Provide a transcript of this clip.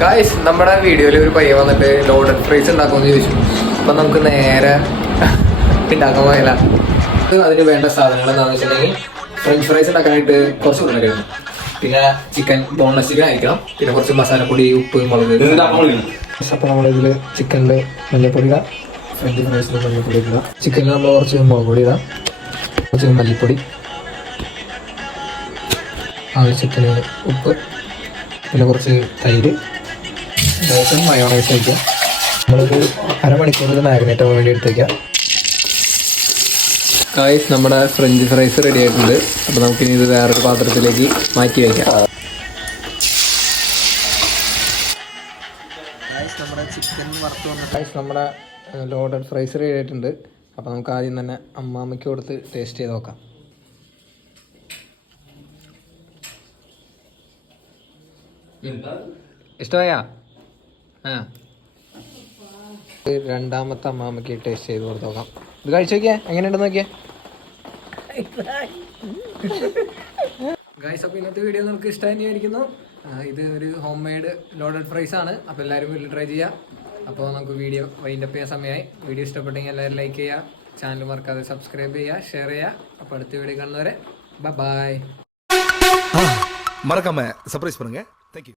Guys നമ്മുടെ വീഡിയോയിൽ ഒരു പയ്യൻ വന്നിട്ട് ലോഡഡ് ഫ്രൈസ് ഉണ്ടാക്കുമെന്ന് ചോദിച്ചു. അപ്പം നമുക്ക് നേരെ ഉണ്ടാക്കാൻ പോയാല. അതിന് വേണ്ട സാധനങ്ങൾ എന്താണെന്ന് വെച്ചിട്ടുണ്ടെങ്കിൽ ഫ്രഞ്ച് ഫ്രൈസ് ഉണ്ടാക്കാനായിട്ട് കുറച്ച് ഉരുളക്കിഴങ്ങ്, പിന്നെ ചിക്കൻ ബോൺലെസ് ചിക്കൻ ആയിരിക്കണം, പിന്നെ കുറച്ച് മസാലപ്പൊടി, ഉപ്പ്, മുളക്. അപ്പോൾ നമ്മളിതിൽ ചിക്കനിൽ മഞ്ഞൾപ്പൊടി ഇടാം, ഫ്രഞ്ച് ഫ്രൈസിൽ മഞ്ഞൾപ്പൊടി ഇടാം, ചിക്കനിൽ നമ്മൾ കുറച്ച് മുളക് പൊടി ഇടാം, കുറച്ച് മല്ലിപ്പൊടി, ആവശ്യത്തിന് ഉപ്പ്, പിന്നെ കുറച്ച് തൈര്, ശേഷം മയോണൈസ് വയ്ക്കുക. നമ്മളൊരു അരമണിക്കൂറിൽ മാരിനേറ്റ് ആവാൻ വേണ്ടി എടുത്ത് വയ്ക്കുക. ഗായ്സ്, നമ്മുടെ ഫ്രഞ്ച് ഫ്രൈസ് റെഡി ആയിട്ടുണ്ട്. അപ്പോൾ നമുക്കിനി ഇത് വേറൊരു പാത്രത്തിലേക്ക് മാറ്റി വയ്ക്കാം. നമ്മുടെ ലോഡഡ് ഫ്രൈസ് റെഡി ആയിട്ടുണ്ട്. അപ്പോൾ നമുക്ക് ആദ്യം തന്നെ അമ്മാമ്മയ്ക്ക് കൊടുത്ത് ടേസ്റ്റ് ചെയ്ത് നോക്കാം. ഇഷ്ടമായാ? രണ്ടാമത്തെ അമ്മാമ്മയ്ക്ക് ടേസ്റ്റ് ചെയ്ത് കൊടുത്ത് നോക്കാം. ഇത് കഴിച്ചു നോക്കിയേ, എങ്ങനെയുണ്ടെന്ന് നോക്കിയേ. ഗൈസ്, അപ്പോൾ ഇന്നത്തെ വീഡിയോ നിങ്ങൾക്ക് ഇഷ്ടമായി വിചാരിക്കുന്നു. ഇത് ഒരു ഹോം മെയ്ഡ് ലോഡഡ് ഫ്രൈസ് ആണ്. അപ്പോൾ എല്ലാവരും വീട്ടിൽ ട്രൈ ചെയ്യുക. അപ്പോൾ നമുക്ക് വീഡിയോ വൈൻഡപ്പ് ചെയ്യാൻ സമയമായി. വീഡിയോ ഇഷ്ടപ്പെട്ടെങ്കിൽ എല്ലാവരും ലൈക്ക് ചെയ്യുക, ചാനൽ മറക്കാതെ സബ്സ്ക്രൈബ് ചെയ്യുക, ഷെയർ ചെയ്യുക. അപ്പോൾ അടുത്ത വീഡിയോ കാണുന്നവരെ ബൈ. மறக்காம சர்ப்ரைஸ் பண்ணுங்க. தேங்க்யூ.